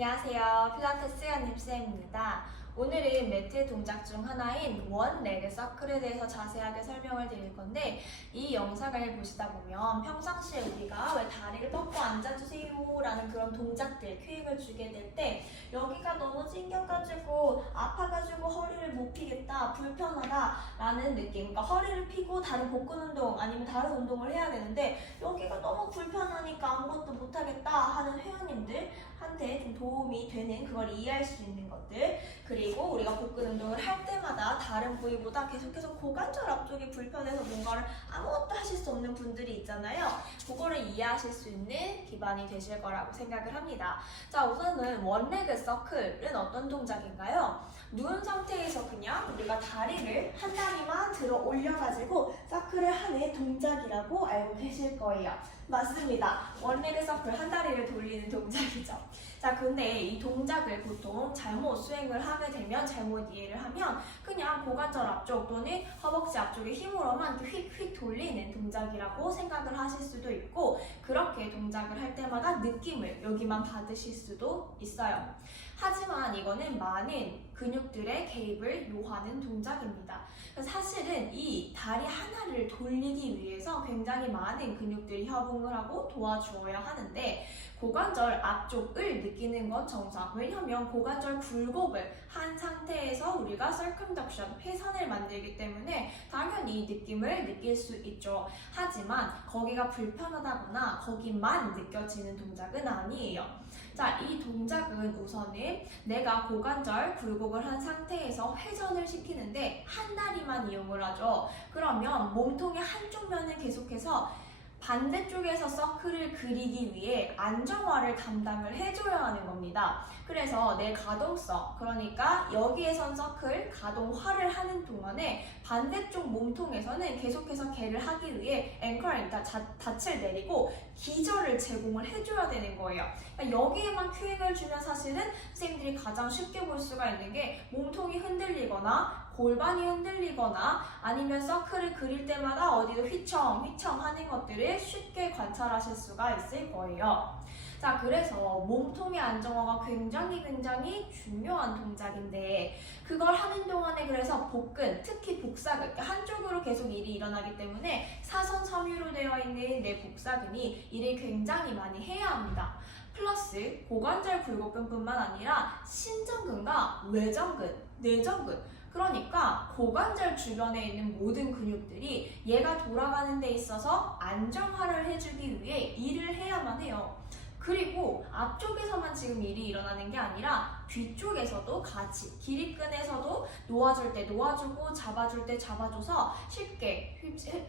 안녕하세요. 필라테스 연입쌤입니다. 오늘은 매트 동작 중 하나인 원 레그 서클에 대해서 자세하게 설명을 드릴 건데, 이 영상을 보시다 보면 평상시에 우리가 왜 다리를 뻗고 앉아주세요 라는 그런 동작들, 큐잉을 주게 될 때 여기가 너무 찡겨가지고 아파가지고 허리를 못 피겠다, 불편하다 라는 느낌. 그러니까 허리를 피고 다른 복근 운동 아니면 다른 운동을 해야 되는데 여기가 너무 불편하니까 아무것도 못하겠다 하는 회원님들한테 좀 도움이 되는, 그걸 이해할 수 있는 것들, 그리고 우리가 복근 운동을 할 때마다 다른 부위보다 계속해서 고관절 앞쪽이 불편해서 뭔가를 아무것도 하실 수 없는 분들이 있잖아요. 그거를 이해하실 수 있는 기반이 되실 거라고 생각을 합니다. 자, 우선은 원레그 서클은 어떤 동작인가요? 누운 상태에서 그냥 우리가 다리를 한 다리만 들어 올려가지고 서클을 하는 동작이라고 알고 계실 거예요. 맞습니다. 원레그 서클, 한 다리를 돌리는 동작이죠. 자, 근데 이 동작을 보통 잘못 수행을 하게 되면, 잘못 이해를 하면 그냥 고관절 앞쪽 또는 허벅지 앞쪽의 힘으로만 휙휙 돌리는 동작이라고 생각을 하실 수도 있고, 그렇게 동작을 할 때마다 느낌을 여기만 받으실 수도 있어요. 하지만 이거는 많은 근육들의 개입을 요하는 동작입니다. 사실은 이 다리 하나를 돌리기 위해서 굉장히 많은 근육들이 협응을 하고 도와주어야 하는데, 고관절 앞쪽을 느끼는 건 정상. 왜냐면 고관절 굴곡을 한 상태에서 우리가 circumduction, 회선을 만들기 때문에 당연히 이 느낌을 느낄 수 있죠. 하지만 거기가 불편하다거나 거기만 느껴지는 동작은 아니에요. 자, 이 동작은 우선은 내가 고관절 굴곡을 한 상태에서 회전을 시키는데 한 다리만 이용을 하죠. 그러면 몸통의 한쪽 면은 계속해서 반대쪽에서 서클을 그리기 위해 안정화를 담당을 해줘야 하는 겁니다. 그래서 내 가동성, 그러니까 여기에선 서클 가동화를 하는 동안에 반대쪽 몸통에서는 계속해서 걔를 하기 위해 앵커, 그러니까 닻을 내리고 기저를 제공을 해줘야 되는 거예요. 그러니까 여기에만 큐잉을 주면 사실은 선생님들이 가장 쉽게 볼 수가 있는 게 몸통이 흔들리거나 골반이 흔들리거나 아니면 서클을 그릴 때마다 어디도 휘청휘청 하는 것들을 쉽게 관찰하실 수가 있을 거예요. 자, 그래서 몸통의 안정화가 굉장히 중요한 동작인데, 그걸 하는 동안에 그래서 복근, 특히 복사근, 한쪽으로 계속 일이 일어나기 때문에 사선 섬유로 되어 있는 내 복사근이 일을 굉장히 많이 해야 합니다. 플러스 고관절 굴곡근뿐만 아니라 신전근과 외전근, 내전근, 그러니까 고관절 주변에 있는 모든 근육들이 얘가 돌아가는 데 있어서 안정화를 해주기 위해 일을 해야만 해요. 그리고 앞쪽에서만 지금 일이 일어나는 게 아니라 뒤쪽에서도 같이, 기립근에서도 놓아줄 때 놓아주고 잡아줄 때 잡아줘서 쉽게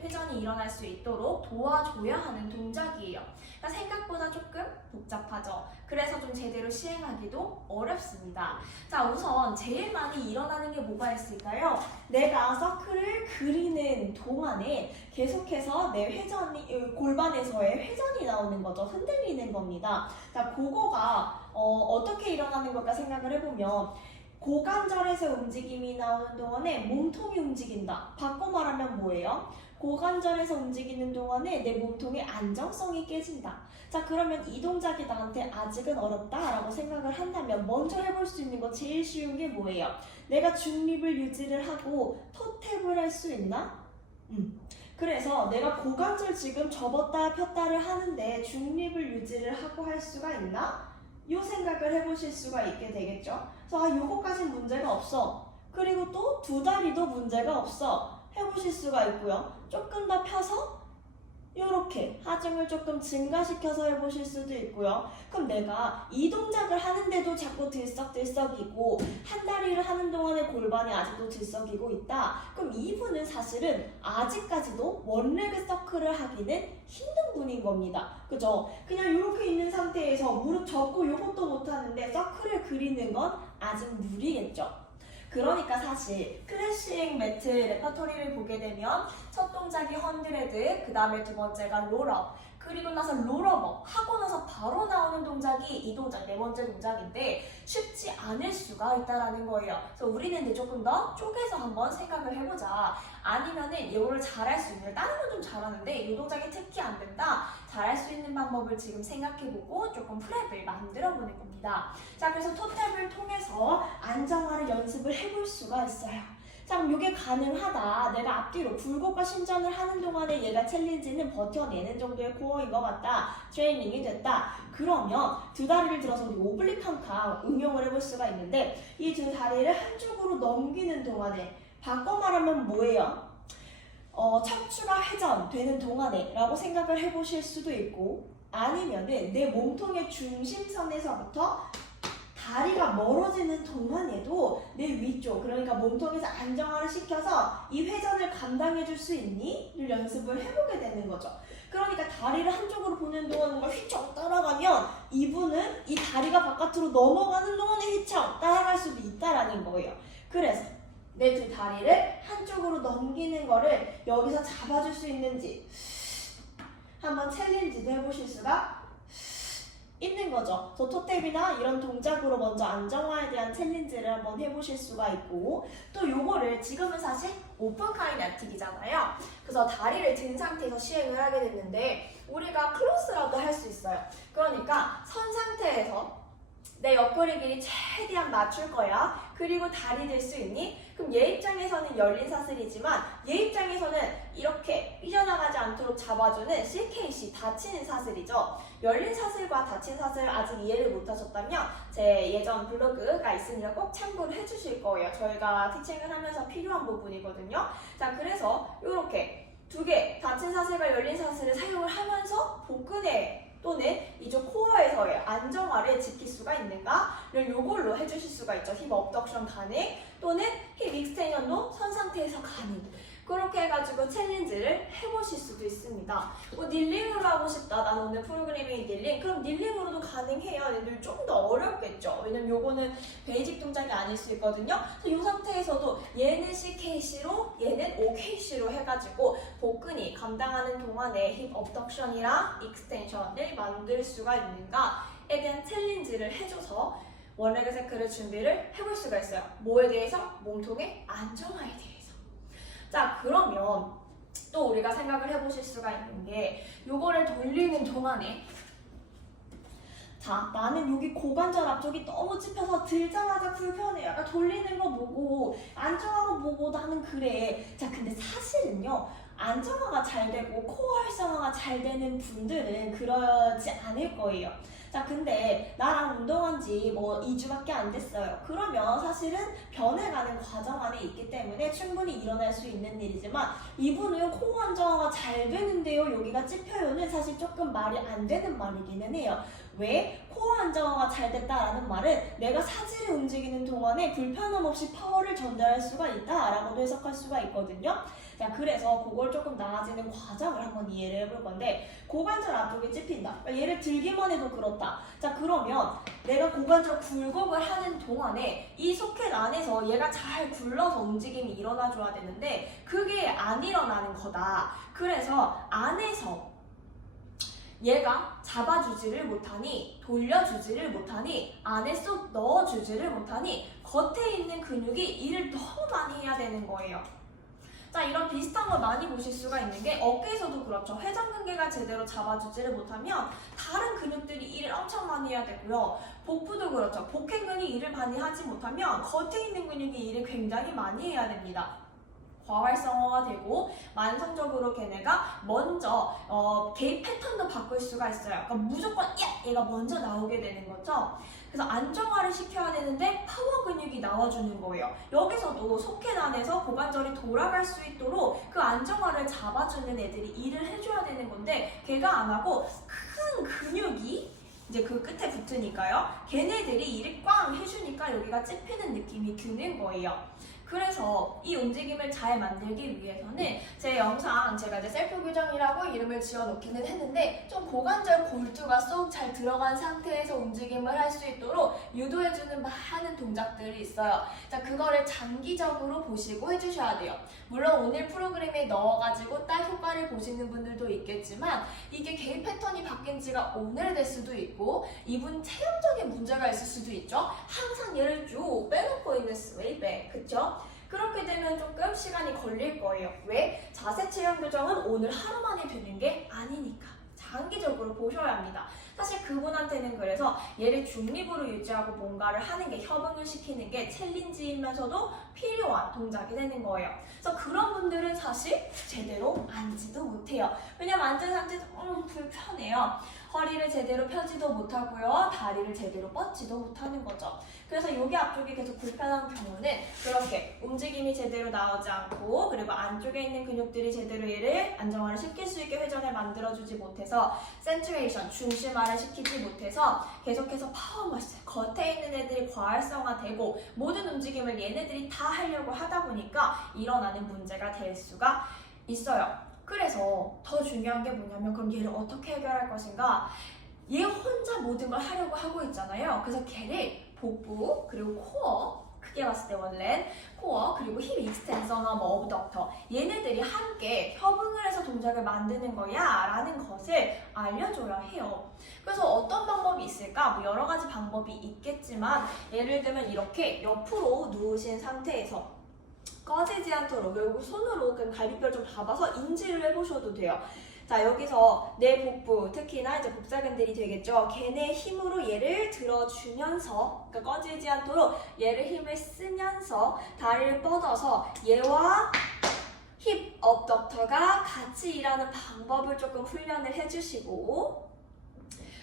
회전이 일어날 수 있도록 도와줘야 하는 동작이에요. 그러니까 생각보다 조금 복잡하죠. 그래서 좀 제대로 시행하기도 어렵습니다. 자, 우선 제일 많이 일어나는 게 뭐가 있을까요? 내가 서클을 그리는 동안에 계속해서 내 회전이, 골반에서의 회전이 나오는 거죠. 흔들리는 겁니다. 자, 그거가 어떻게 일어나는 걸까 생각을 해보면, 고관절에서 움직임이 나오는 동안에 몸통이 움직인다. 바꿔 말하면 뭐예요? 고관절에서 움직이는 동안에 내 몸통의 안정성이 깨진다. 자, 그러면 이 동작이 나한테 아직은 어렵다라고 생각을 한다면 먼저 해볼 수 있는 거 제일 쉬운 게 뭐예요? 내가 중립을 유지를 하고 토탭을 할 수 있나? 그래서 내가 고관절 지금 접었다 폈다를 하는데 중립을 유지를 하고 할 수가 있나? 요 생각을 해보실 수가 있게 되겠죠. 그래서 요거까진 문제가 없어. 그리고 또 두 다리도 문제가 없어. 해보실 수가 있고요. 조금 더 펴서 이렇게 하중을 조금 증가시켜서 해보실 수도 있고요. 그럼 내가 이 동작을 하는데도 자꾸 들썩들썩이고 한 다리를 하는 동안에 골반이 아직도 들썩이고 있다. 그럼 이분은 사실은 아직까지도 원레그 서클을 하기는 힘든 분인 겁니다. 그죠? 그냥 이렇게 있는 상태에서 무릎 접고 이것도 못하는데 서클을 그리는 건 아직 무리겠죠. 그러니까 사실 클래식 매트 레퍼토리를 보게 되면 첫 동작이 헌드레드, 그 다음에 두 번째가 롤업, 그리고 나서 롤어버 하고 나서 바로 나오는 동작이 동작이 이 동작, 네 번째 동작인데 쉽지 않을 수가 있다라는 거예요. 그래서 우리는 이제 조금 더 쪼개서 한번 생각을 해보자. 아니면은 이거를 잘할 수 있는, 다른 건 좀 잘하는데 이 동작이 특히 안 된다. 잘할 수 있는 방법을 지금 생각해보고 조금 프랩을 만들어보는 겁니다. 자, 그래서 토탭을 통해서 안정화를 연습을 해볼 수가 있어요. 자, 그럼 이게 가능하다. 내가 앞뒤로 굴곡과 신전을 하는 동안에 얘가 챌린지는 버텨내는 정도의 코어인 것 같다. 트레이닝이 됐다. 그러면 두 다리를 들어서 우리 오블릭 칸카 응용을 해볼 수가 있는데 이 두 다리를 한쪽으로 넘기는 동안에 바꿔 말하면 뭐예요? 척추가 회전되는 동안에 라고 생각을 해보실 수도 있고 아니면은 내 몸통의 중심선에서부터 다리가 멀어지는 동안에도 내 위쪽, 그러니까 몸통에서 안정화를 시켜서 이 회전을 감당해 줄 수 있니? 를 연습을 해보게 되는 거죠. 그러니까 다리를 한쪽으로 보는 동안 뭔가 휘청 따라가면 이분은 이 다리가 바깥으로 넘어가는 동안에 휘청 따라갈 수도 있다라는 거예요. 그래서 내 두 다리를 한쪽으로 넘기는 거를 여기서 잡아줄 수 있는지 한번 챌린지도 해보실 수가 있는 거죠. 그래서 토탭이나 이런 동작으로 먼저 안정화에 대한 챌린지를 한번 해보실 수가 있고 또 요거를 지금은 사실 오픈 카이네틱이잖아요. 그래서 다리를 든 상태에서 시행을 하게 됐는데 우리가 클로스라도 할 수 있어요. 그러니까 선 상태에서 내 옆구리 길이 최대한 맞출 거야. 그리고 다리 들 수 있니? 그럼 얘 입장에서는 열린 사슬이지만 얘 입장에서는 이렇게 삐져나가지 않도록 잡아주는 CKC, 닫히는 사슬이죠. 열린 사슬과 닫힌 사슬 아직 이해를 못하셨다면 제 예전 블로그가 있으니까 꼭 참고를 해주실 거예요. 저희가 티칭을 하면서 필요한 부분이거든요. 자, 그래서 이렇게 두 개, 닫힌 사슬과 열린 사슬을 사용을 하면서 복근에 또는 이쪽 코어에서의 안정화를 지킬 수가 있는가를 요걸로 해주실 수가 있죠. 힙 업덕션 가능 또는 힙 익스텐션도 선 상태에서 가능. 그렇게 해가지고 챌린지를 해보실 수도 있습니다. 닐링으로 하고 싶다. 난 오늘 프로그래밍이 닐링. 그럼 닐링으로도 가능해요. 근데 좀 더 어렵겠죠. 왜냐면 요거는 베이직 동작이 아닐 수 있거든요. 이 상태에서도 얘는 CKC로 얘는 OKC로 해가지고 복근이 감당하는 동안에 힙 업덕션이랑 익스텐션을 만들 수가 있는가에 대한 챌린지를 해줘서 원레그 세크를 준비를 해볼 수가 있어요. 뭐에 대해서? 몸통의 안정화에 대해서. 자, 그러면 또 우리가 생각을 해보실 수가 있는 게 요거를 돌리는 동안에 자, 나는 여기 고관절 앞쪽이 너무 찝혀서 들자마자 불편해. 약간 돌리는 거 보고 안정화가 보고 나는 그래. 자, 근데 사실은요. 안정화가 잘 되고 코어 활성화가 잘 되는 분들은 그러지 않을 거예요. 자, 근데 나랑 운동한 지 뭐 2주밖에 안 됐어요. 그러면 사실은 변해가는 과정 안에 있기 때문에 충분히 일어날 수 있는 일이지만 이분은 코어 안정화가 잘 되는데요. 여기가 찝혀요는 사실 조금 말이 안 되는 말이기는 해요. 왜? 코어 안정화가 잘 됐다라는 말은 내가 사지를 움직이는 동안에 불편함 없이 파워를 전달할 수가 있다라고도 해석할 수가 있거든요. 자, 그래서 그걸 조금 나아지는 과정을 한번 이해를 해볼 건데 고관절 앞쪽에 찝힌다. 그러니까 얘를 들기만 해도 그렇다. 자, 그러면 내가 고관절 굴곡을 하는 동안에 이 소켓 안에서 얘가 잘 굴러서 움직임이 일어나줘야 되는데 그게 안 일어나는 거다. 그래서 안에서 얘가 잡아주지를 못하니 돌려주지를 못하니 안에 쏙 넣어주지를 못하니 겉에 있는 근육이 일을 너무 많이 해야 되는 거예요. 자, 이런 비슷한 걸 많이 보실 수가 있는 게 어깨에서도 그렇죠. 회전근개가 제대로 잡아주지를 못하면 다른 근육들이 일을 엄청 많이 해야 되고요. 복부도 그렇죠. 복행근이 일을 많이 하지 못하면 겉에 있는 근육이 일을 굉장히 많이 해야 됩니다. 과활성화가 되고 만성적으로 걔네가 먼저 개입 패턴도 바꿀 수가 있어요. 그러니까 무조건 얘가 먼저 나오게 되는 거죠. 그래서 안정화를 시켜야 되는데 파워 근육이 나와주는 거예요. 여기서도 소켓 안에서 고관절이 돌아갈 수 있도록 그 안정화를 잡아주는 애들이 일을 해줘야 되는 건데 걔가 안 하고 큰 근육이 이제 그 끝에 붙으니까요. 걔네들이 일을 꽝 해주니까 여기가 찝히는 느낌이 드는 거예요. 그래서 이 움직임을 잘 만들기 위해서는 제 영상 제가 이제 셀프 교정이라고 이름을 지어 놓기는 했는데 좀 고관절 골두가 쏙 잘 들어간 상태에서 움직임을 할 수 있도록 유도해주는 많은 동작들이 있어요. 자, 그거를 장기적으로 보시고 해주셔야 돼요. 물론 오늘 프로그램에 넣어가지고 딱 효과를 보시는 분들도 있겠지만 이게 개인 패턴이 바뀐 지가 오래될 수도 있고 이분 체형적인 문제가 있을 수도 있죠. 항상 얘를 쭉 빼놓고 있는 스웨이백, 그쵸? 그렇게 되면 조금 시간이 걸릴 거예요. 왜? 자세 체형 교정은 오늘 하루 만에 되는 게 아니니까 장기적으로 보셔야 합니다. 사실 그분한테는 그래서 얘를 중립으로 유지하고 뭔가를 하는 게, 협응을 시키는 게 챌린지이면서도 필요한 동작이 되는 거예요. 그래서 그런 분들은 사실 제대로 앉지도 못해요. 왜냐면 앉은 상태에서 불편해요. 허리를 제대로 펴지도 못하고요. 다리를 제대로 뻗지도 못하는 거죠. 그래서 여기 앞쪽이 계속 불편한 경우는 그렇게 움직임이 제대로 나오지 않고 그리고 안쪽에 있는 근육들이 제대로 얘를 안정화를 시킬 수 있게 회전을 만들어주지 못해서 센트레이션, 중심화를 시키지 못해서 계속해서 파워머슬, 겉에 있는 애들이 과활성화되고 모든 움직임을 얘네들이 다 하려고 하다 보니까 일어나는 문제가 될 수가 있어요. 그래서 더 중요한 게 뭐냐면 그럼 얘를 어떻게 해결할 것인가? 얘 혼자 모든 걸 하려고 하고 있잖아요. 그래서 걔를 복부 그리고 코어, 크게 봤을 때 원래 코어 그리고 힙 익스텐서나 뭐 어브덕터, 얘네들이 함께 협응을 해서 동작을 만드는 거야 라는 것을 알려줘야 해요. 그래서 어떤 방법이 있을까? 뭐 여러 가지 방법이 있겠지만 예를 들면 이렇게 옆으로 누우신 상태에서 꺼지지 않도록 그리고 손으로 그냥 갈비뼈를 좀 잡아서 인지를 해보셔도 돼요. 자, 여기서 내 복부, 특히나 이제 복사근들이 되겠죠. 걔네 힘으로 얘를 들어주면서, 그러니까 꺼지지 않도록 얘를 힘을 쓰면서 다리를 뻗어서 얘와 힙 업덕터가 같이 일하는 방법을 조금 훈련을 해주시고,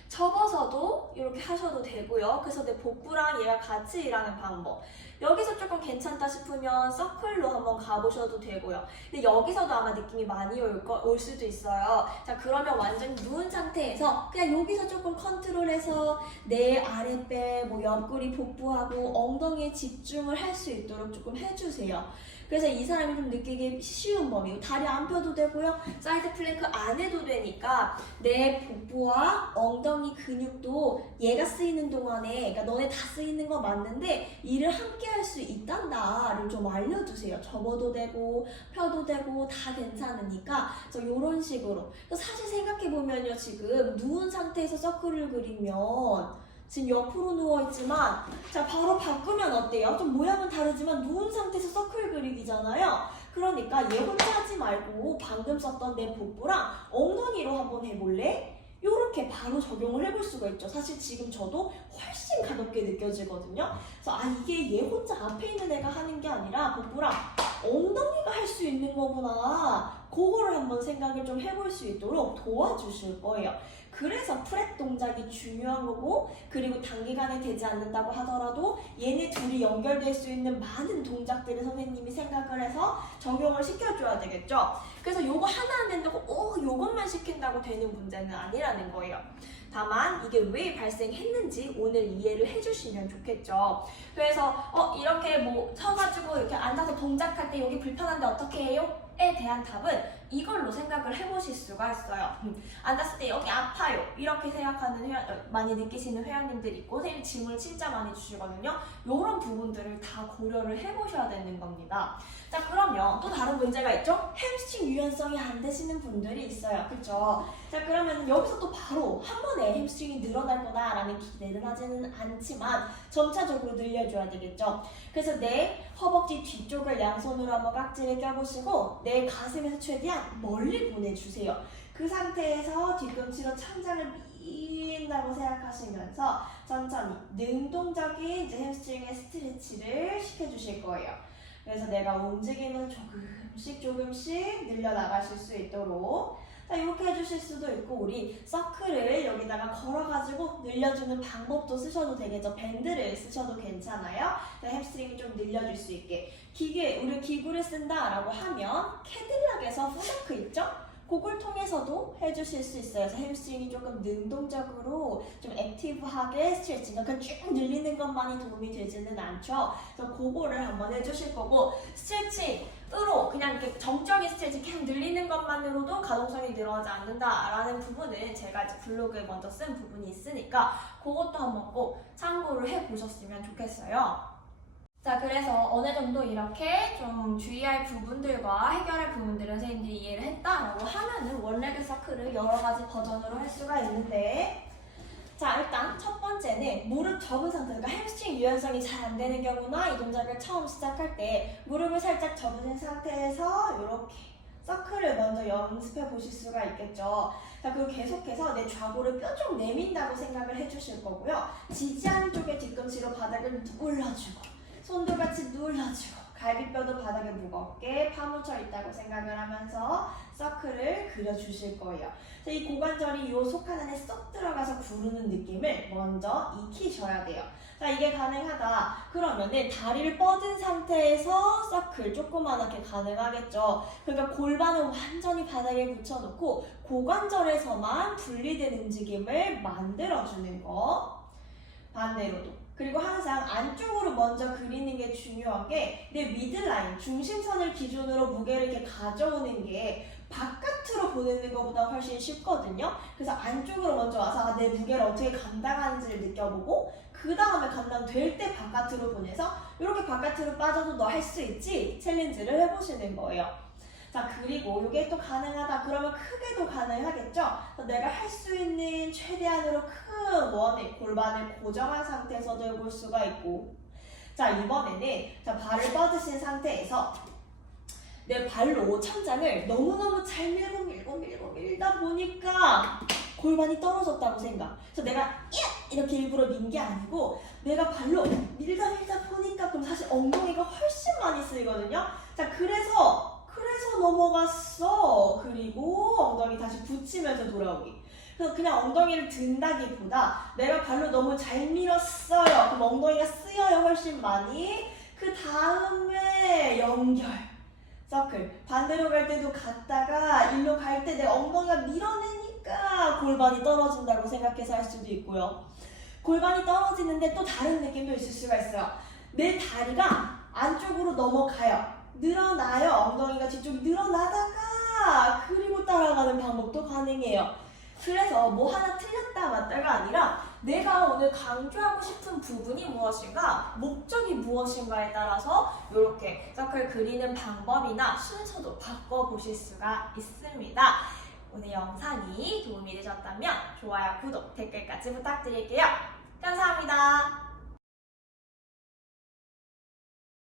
접어서도 이렇게 하셔도 되고요. 그래서 내 복부랑 얘가 같이 일하는 방법. 여기서 조금 괜찮다 싶으면 서클로 한번 가보셔도 되고요. 근데 여기서도 아마 느낌이 많이 올 수도 있어요. 자, 그러면 완전 누운 상태에서 그냥 여기서 조금 컨트롤해서 내 아랫배, 뭐 옆구리, 복부하고 엉덩이에 집중을 할 수 있도록 조금 해주세요. 그래서 이 사람이 좀 느끼기 쉬운 범위, 다리 안 펴도 되고요, 사이드 플랭크 안 해도 되니까 내 복부와 엉덩이 근육도 얘가 쓰이는 동안에, 그러니까 너네 다 쓰이는 거 맞는데 일을 함께 할 수 있단다를 좀 알려주세요. 접어도 되고 펴도 되고 다 괜찮으니까. 그래서 이런 식으로. 사실 생각해보면요, 지금 누운 상태에서 서클을 그리면 지금 옆으로 누워있지만 자, 바로 바꾸면 어때요? 좀 모양은 다르지만 누운 상태에서 서클 그리기잖아요. 그러니까 얘 혼자 하지 말고 방금 썼던 내 복부랑 엉덩이로 한번 해볼래? 요렇게 바로 적용을 해볼 수가 있죠. 사실 지금 저도 훨씬 가볍게 느껴지거든요. 그래서 이게 얘 혼자 앞에 있는 애가 하는 게 아니라 복부랑 엉덩이가 할 수 있는 거구나. 그거를 한번 생각을 좀 해볼 수 있도록 도와주실 거예요. 그래서 프렛 동작이 중요한 거고, 그리고 단기간에 되지 않는다고 하더라도 얘네 둘이 연결될 수 있는 많은 동작들을 선생님이 생각을 해서 적용을 시켜줘야 되겠죠. 그래서 요거 하나 안 된다고 요것만 시킨다고 되는 문제는 아니라는 거예요. 다만 이게 왜 발생했는지 오늘 이해를 해주시면 좋겠죠. 그래서 이렇게 뭐 서가지고 이렇게 앉아서 동작할 때 여기 불편한데 어떻게 해요? 에 대한 답은 이걸로 생각을 해보실 수가 있어요. 앉았을 때 여기 아파요 이렇게 생각하는 많이 느끼시는 회원님들이 있고 선생님 질문을 진짜 많이 주시거든요. 이런 부분들을 다 고려를 해보셔야 되는 겁니다. 자, 그러면 또 다른 문제가 있죠? 햄스트링 유연성이 안 되시는 분들이 있어요. 그렇죠? 자, 그러면 여기서 또 바로 한 번에 햄스트링이 늘어날 거다라는 기대는 하지는 않지만 점차적으로 늘려줘야 되겠죠. 그래서 내 허벅지 뒤쪽을 양손으로 한번 깍지를 껴보시고 내 가슴에서 최대한 멀리 보내주세요. 그 상태에서 뒤꿈치로 천장을 밀린다고 생각하시면서 천천히 능동적인 이제 햄스트링의 스트레치를 시켜주실 거예요. 그래서 내가 움직임을 조금씩 늘려나가실 수 있도록 자, 이렇게 해주실 수도 있고, 우리 서클을 여기다가 걸어가지고 늘려주는 방법도 쓰셔도 되겠죠. 밴드를 쓰셔도 괜찮아요. 햄스트링이 좀 늘려줄 수 있게. 우리 기구를 쓴다라고 하면 캐딜락에서 후다크 있죠? 그걸 통해서도 해주실 수 있어요. 그래서 햄스트링이 조금 능동적으로 좀 액티브하게 스트레칭, 그냥 쭉 늘리는 것만이 도움이 되지는 않죠. 그래서 그거를 한번 해주실 거고, 스트레칭으로 그냥 이렇게 정적인 스트레칭 계속 늘리는 것만으로도 가동성이 늘어나지 않는다라는 부분은 제가 이제 블로그에 먼저 쓴 부분이 있으니까 그것도 한번 꼭 참고를 해보셨으면 좋겠어요. 자, 그래서 어느 정도 이렇게 좀 주의할 부분들과 해결할 부분들을 선생님들이 이해를 했다라고 하면은 원레그 서클을 여러 가지 버전으로 할 수가 있는데, 자, 일단 첫 번째는 무릎 접은 상태, 그러니까 햄스트링 유연성이 잘 안 되는 경우나 이 동작을 처음 시작할 때 무릎을 살짝 접은 상태에서 이렇게 서클을 먼저 연습해 보실 수가 있겠죠. 자, 그리고 계속해서 내 좌골을 뾰족 내민다고 생각을 해주실 거고요. 지지한 쪽의 뒤꿈치로 바닥을 눌러주고, 손도 같이 눌러주고, 갈비뼈도 바닥에 무겁게 파묻혀 있다고 생각을 하면서 서클을 그려주실 거예요. 이 고관절이 이 속한 안에 쏙 들어가서 구르는 느낌을 먼저 익히셔야 돼요. 자, 이게 가능하다 그러면은 다리를 뻗은 상태에서 서클 조그만하게 가능하겠죠. 그러니까 골반을 완전히 바닥에 붙여놓고 고관절에서만 분리된 움직임을 만들어주는 거. 반대로도. 그리고 항상 안쪽으로 먼저 그리는 게 중요한 게, 내 미드라인, 중심선을 기준으로 무게를 이렇게 가져오는 게 바깥으로 보내는 것보다 훨씬 쉽거든요. 그래서 안쪽으로 먼저 와서 내 무게를 어떻게 감당하는지를 느껴보고, 그 다음에 감당될 때 바깥으로 보내서 이렇게 바깥으로 빠져도 너 할 수 있지? 챌린지를 해보시는 거예요. 자, 그리고 이게 또 가능하다 그러면 크게도 가능하겠죠? 내가 할 수 있는 최대한으로 큰 원의 골반을 고정한 상태에서 들고 올 수가 있고, 자, 이번에는 자, 발을 뻗으신 상태에서 내 발로 천장을 너무너무 잘 밀다 보니까 골반이 떨어졌다고 생각. 그래서 내가 이렇게 일부러 민 게 아니고 내가 발로 밀다 보니까 그럼 사실 엉덩이가 훨씬 많이 쓰이거든요. 자, 그래서 넘어갔어. 그리고 엉덩이 다시 붙이면서 돌아오기. 그래서 그냥 엉덩이를 든다기보다 내가 발로 너무 잘 밀었어요. 그럼 엉덩이가 쓰여요, 훨씬 많이. 그 다음에 연결. 서클. 반대로 갈 때도 갔다가 일로 갈 때 내 엉덩이가 밀어내니까 골반이 떨어진다고 생각해서 할 수도 있고요. 골반이 떨어지는데 또 다른 느낌도 있을 수가 있어요. 내 다리가 안쪽으로 넘어가요. 늘어나요. 엉덩이가 뒤쪽이 늘어나다가 그리고 따라가는 방법도 가능해요. 그래서 뭐 하나 틀렸다 맞다가 아니라 내가 오늘 강조하고 싶은 부분이 무엇인가, 목적이 무엇인가에 따라서 이렇게 서클 그리는 방법이나 순서도 바꿔보실 수가 있습니다. 오늘 영상이 도움이 되셨다면 좋아요, 구독, 댓글까지 부탁드릴게요. 감사합니다.